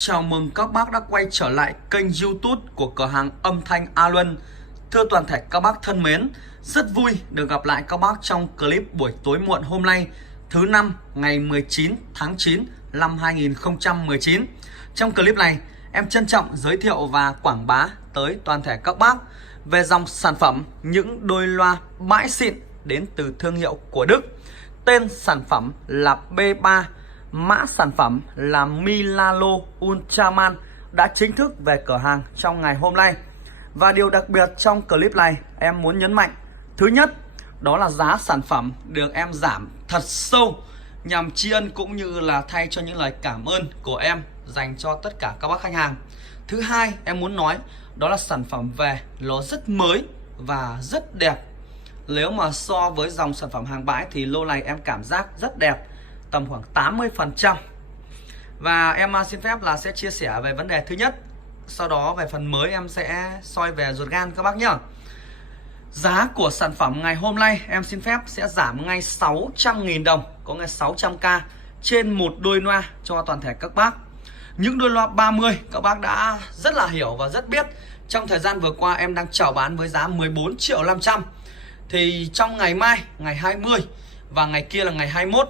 Chào mừng các bác đã quay trở lại kênh YouTube của cửa hàng âm thanh A Luân. Thưa toàn thể các bác thân mến, rất vui được gặp lại các bác trong clip buổi tối muộn hôm nay, thứ năm ngày 19 tháng 9 năm 2019. Trong clip này, em trân trọng giới thiệu và quảng bá tới toàn thể các bác về dòng sản phẩm những đôi loa bãi xịn đến từ thương hiệu của Đức. Tên sản phẩm là B3, mã sản phẩm là Milalo Ultraman đã chính thức về cửa hàng trong ngày hôm nay. Và điều đặc biệt trong clip này em muốn nhấn mạnh, thứ nhất đó là giá sản phẩm được em giảm thật sâu nhằm tri ân cũng như là thay cho những lời cảm ơn của em dành cho tất cả các bác khách hàng. Thứ hai em muốn nói đó là sản phẩm về nó rất mới và rất đẹp. Nếu mà so với dòng sản phẩm hàng bãi thì lô này em cảm giác rất đẹp, tầm khoảng 80%. Và em xin phép là sẽ chia sẻ về vấn đề thứ nhất. Sau đó về phần mới em sẽ soi về ruột gan các bác nhé. Giá của sản phẩm ngày hôm nay em xin phép sẽ giảm ngay 600.000 đồng, có ngay 600k trên một đôi loa cho toàn thể các bác. Những đôi loa 30 các bác đã rất là hiểu và rất biết. Trong thời gian vừa qua em đang chào bán với giá 14.500.000. Thì trong ngày mai, ngày 20 và ngày kia là ngày 21,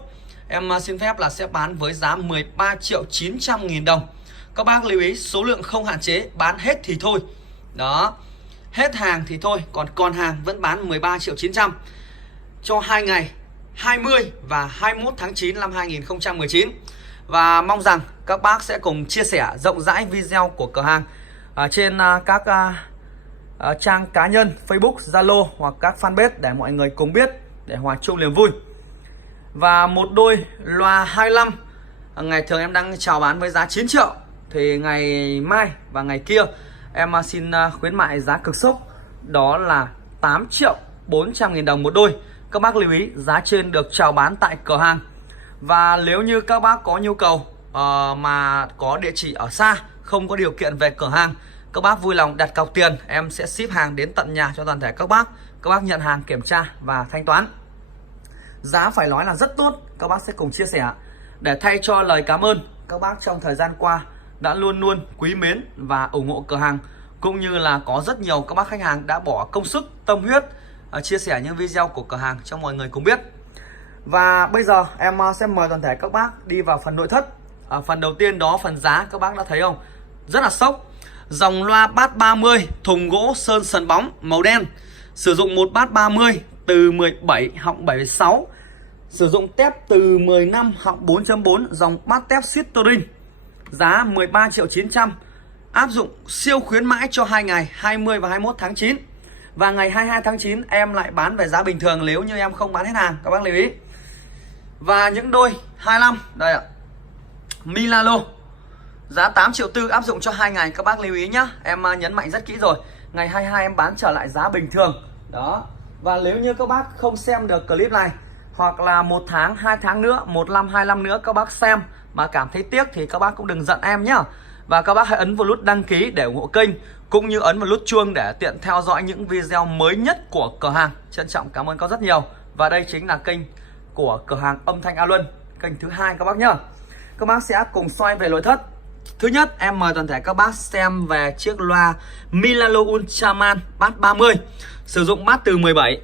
em xin phép là sẽ bán với giá 13.900.000 đồng. Các bác lưu ý số lượng không hạn chế, bán hết thì thôi. Đó, hết hàng thì thôi, còn hàng vẫn bán 13.900.000 cho 2 ngày 20 và 21 tháng 9 năm 2019. Và mong rằng các bác sẽ cùng chia sẻ rộng rãi video của cửa hàng trên các trang cá nhân Facebook, Zalo hoặc các fanpage để mọi người cùng biết, để hòa chung niềm vui. Và một đôi loa 25 ngày thường em đang chào bán với giá 9 triệu, thì ngày mai và ngày kia em xin khuyến mại giá cực sốc, đó là 8.400.000 đồng một đôi. Các bác lưu ý giá trên được chào bán tại cửa hàng. Và nếu như các bác có nhu cầu mà có địa chỉ ở xa, không có điều kiện về cửa hàng, các bác vui lòng đặt cọc tiền, em sẽ ship hàng đến tận nhà cho toàn thể các bác. Các bác nhận hàng, kiểm tra và thanh toán. Giá phải nói là rất tốt, các bác sẽ cùng chia sẻ để thay cho lời cảm ơn các bác trong thời gian qua đã luôn luôn quý mến và ủng hộ cửa hàng, cũng như là có rất nhiều các bác khách hàng đã bỏ công sức, tâm huyết chia sẻ những video của cửa hàng cho mọi người cùng biết. Và bây giờ em sẽ mời toàn thể các bác đi vào phần nội thất. Phần đầu tiên đó phần giá, các bác đã thấy không, rất là sốc. Dòng loa bass 30 thùng gỗ sơn sần bóng màu đen, sử dụng một bass 30 từ 17 họng 76, sử dụng tép từ 15 họng 4.4, dòng bass tép Swistering, giá 13.900.000, áp dụng siêu khuyến mãi cho 2 ngày 20 và 21 tháng 9. Và ngày 22 tháng 9 em lại bán về giá bình thường nếu như em không bán hết hàng, các bác lưu ý. Và những đôi 25 đây ạ, Milalo, giá 8.4 triệu áp dụng cho 2 ngày, các bác lưu ý nhá. Em nhấn mạnh rất kỹ rồi, ngày 22 em bán trở lại giá bình thường. Đó. Và nếu như các bác không xem được clip này, hoặc là 1 tháng, 2 tháng nữa, 1 năm, 2 năm nữa các bác xem mà cảm thấy tiếc thì các bác cũng đừng giận em nhá. Và các bác hãy ấn vào nút đăng ký để ủng hộ kênh, cũng như ấn vào nút chuông để tiện theo dõi những video mới nhất của cửa hàng. Trân trọng cảm ơn các rất nhiều. Và đây chính là kênh của cửa hàng âm thanh A Luân, kênh thứ hai các bác nhá. Các bác sẽ cùng xoay về nội thất. Thứ nhất em mời toàn thể các bác xem về chiếc loa Milalo Ultraman bass 30, sử dụng bass từ 17,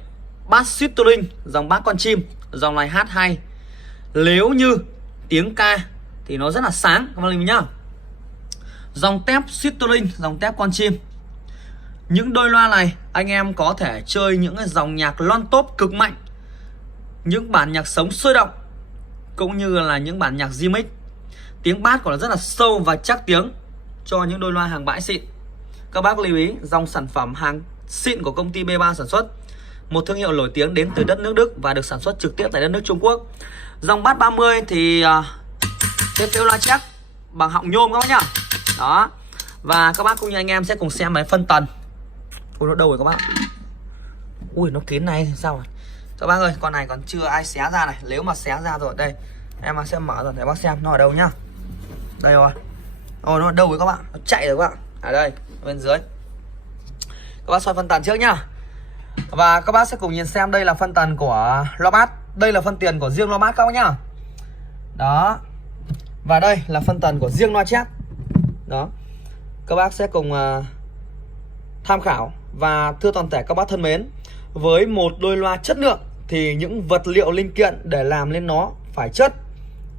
bass Swistering, dòng bass con chim. Dòng này hát hay, nếu như tiếng ca thì nó rất là sáng các bác lưu ý nhá. Dòng tép Swistering, dòng tép con chim. Những đôi loa này anh em có thể chơi những cái dòng nhạc lon top cực mạnh, những bản nhạc sống sôi động, cũng như là những bản nhạc remix. Tiếng bass của nó rất là sâu và chắc tiếng cho những đôi loa hàng bãi xịn. Các bác lưu ý dòng sản phẩm hàng xịn của công ty B3 sản xuất, một thương hiệu nổi tiếng đến từ đất nước Đức và được sản xuất trực tiếp tại đất nước Trung Quốc. Dòng bass 30 thì tiếp theo loa chắc bằng họng nhôm các bác nhá. Đó. Và các bác cũng như anh em sẽ cùng xem mấy phân tần. Ui nó đâu rồi các bác? Ui nó kín này sao rồi? Các bác ơi, con này còn chưa ai xé ra này. Nếu mà xé ra rồi đây, em sẽ mở rồi để bác xem nó ở đâu nhá. Đây rồi. Ồ nó ở đâu rồi các bạn? Nó chạy rồi các bạn. Ở đây, bên dưới. Các bác soi phân tần trước nhá. Và các bác sẽ cùng nhìn xem đây là phân tần của loa bass. Đây là phân tiền của riêng loa bass các bác nhá. Đó. Và đây là phân tần của riêng loa chát. Đó, các bác sẽ cùng tham khảo. Và thưa toàn thể các bác thân mến, với một đôi loa chất lượng thì những vật liệu linh kiện để làm lên nó phải chất.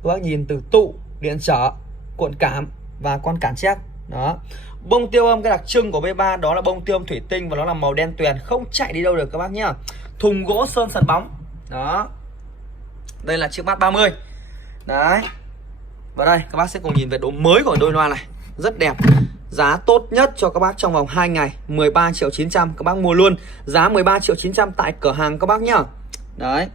Các bác nhìn từ tụ, điện trở, cuộn cảm và con cản chép. Đó, bông tiêu âm cái đặc trưng của B3 đó là bông tiêu âm thủy tinh và nó là màu đen tuyền, không chạy đi đâu được các bác nhá. Thùng gỗ sơn sần bóng. Đó, đây là chiếc Bass 30. Đấy, và đây các bác sẽ cùng nhìn về độ mới của đôi loa này, rất đẹp. Giá tốt nhất cho các bác trong vòng 2 ngày 13.900.000, các bác mua luôn giá 13.900.000 tại cửa hàng các bác nhá. Đấy,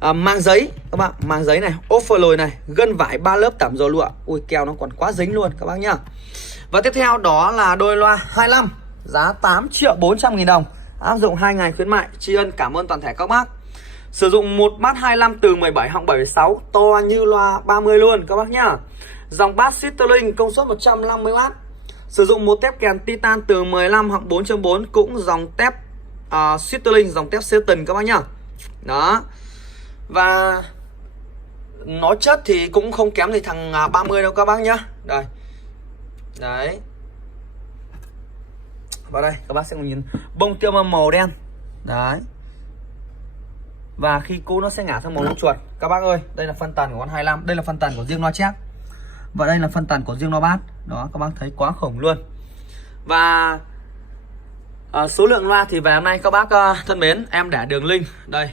mang giấy các bạn, mang giấy này, offer lồi này, gân vải 3 lớp tẩm dầu lụa. Ui keo nó còn quá dính luôn các bác nhá. Và tiếp theo đó là đôi loa 25, giá 8.400.000 đồng, áp dụng 2 ngày khuyến mại. Tri ân cảm ơn toàn thể các bác. Sử dụng một Bass 25 từ 17 họng 76, to như loa 30 luôn các bác nhá. Dòng Bass Sterling công suất 150W. Sử dụng một tép kèn Titan từ 15 họng 4.4, cũng dòng tép Sterling, dòng tép Seton các bác nhá. Đó, và nó chất thì cũng không kém gì thằng 30 đâu các bác nhá. Đây, đấy, và đây các bác sẽ cùng nhìn bông tiêu âm màu đen. Đấy, và khi cũ nó sẽ ngả sang màu lông chuột các bác ơi. Đây là phân tàn của con 25, đây là phân tàn của riêng loa chép, và đây là phân tàn của riêng loa bass. Đó, các bác thấy quá khủng luôn. Và số lượng loa thì về hôm nay các bác thân mến, em để đường link đây.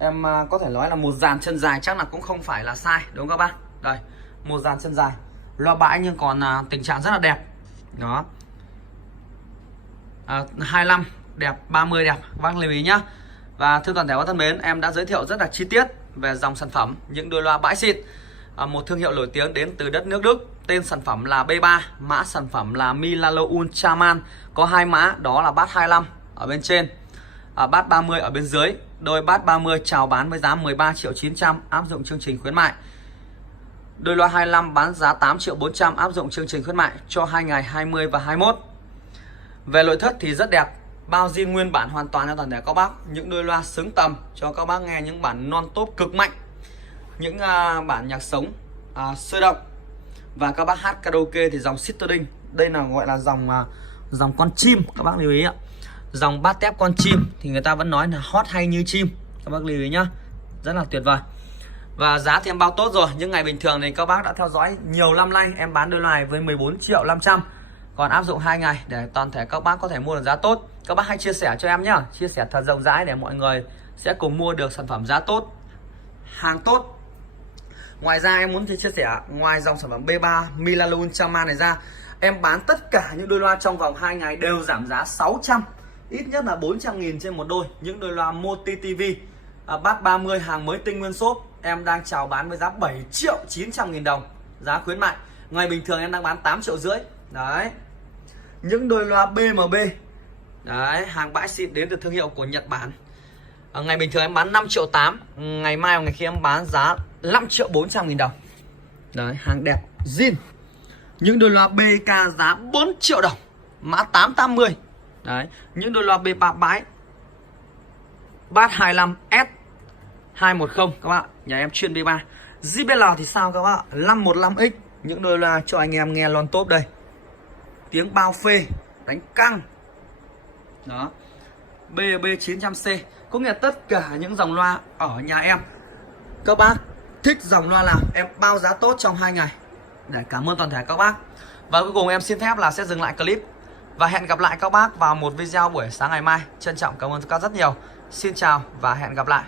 Em có thể nói là một dàn chân dài chắc là cũng không phải là sai, đúng không các bác? Đây, một dàn chân dài, loa bãi nhưng còn tình trạng rất là đẹp. Đó, 25 đẹp, 30 đẹp, các bác lưu ý nhá. Và thưa toàn thể các bác thân mến, em đã giới thiệu rất là chi tiết về dòng sản phẩm những đôi loa bãi xịn, một thương hiệu nổi tiếng đến từ đất nước Đức. Tên sản phẩm là B3, mã sản phẩm là Milano Ultraman. Có 2 mã, đó là Bass 25 ở bên trên, Bass 30 ở bên dưới. Đôi Bass 30 chào bán với giá 13.900.000, áp dụng chương trình khuyến mại. Đôi loa 25 bán giá 8.400.000, áp dụng chương trình khuyến mại cho 2 ngày 20 và 21. Về nội thất thì rất đẹp, bao zin nguyên bản hoàn toàn cho toàn thể các bác. Những đôi loa xứng tầm cho các bác nghe những bản non top cực mạnh, những bản nhạc sống sôi động. Và các bác hát karaoke thì dòng Sterling, đây là gọi là dòng con chim, các bác lưu ý ạ. Dòng bass tép con chim thì người ta vẫn nói là hot hay như chim, các bác lưu ý nhá, rất là tuyệt vời. Và giá thì em bao tốt rồi, nhưng ngày bình thường thì các bác đã theo dõi nhiều năm nay em bán đôi loa này với 14.500.000. Còn áp dụng 2 ngày để toàn thể các bác có thể mua được giá tốt. Các bác hãy chia sẻ cho em nhá, chia sẻ thật rộng rãi để mọi người sẽ cùng mua được sản phẩm giá tốt, hàng tốt. Ngoài ra em muốn chia sẻ, ngoài dòng sản phẩm B3 Milano Ultraman này ra, em bán tất cả những đôi loa trong vòng 2 ngày đều giảm giá 600, ít nhất là 400.000 trên một đôi. Những đôi loa Multi TV Bass 30 hàng mới tinh nguyên xốp em đang chào bán với giá 7.900.000 đồng, giá khuyến mại. Ngày bình thường em đang bán 8,5 triệu. Đấy, những đôi loa BMB, đấy, hàng bãi xịn đến từ thương hiệu của Nhật Bản. Ngày bình thường em bán 5,8 triệu, ngày mai ngày kia em bán giá 5.400.000 đồng. Đấy, hàng đẹp zin. Những đôi loa BK giá 4 triệu đồng, mã 880. Đấy, những đôi loa B3 bãi Bass 25S 210 các bạn, nhà em chuyên B3. JBL thì sao các bạn? 515X, những đôi loa cho anh em nghe lon top đây. Tiếng bao phê, đánh căng. Đó, BB 900C. Có nghĩa là tất cả những dòng loa ở nhà em, các bác thích dòng loa nào em bao giá tốt trong 2 ngày. Để cảm ơn toàn thể các bác. Và cuối cùng em xin phép là sẽ dừng lại clip và hẹn gặp lại các bác vào một video buổi sáng ngày mai. Trân trọng cảm ơn các bác rất nhiều. Xin chào và hẹn gặp lại.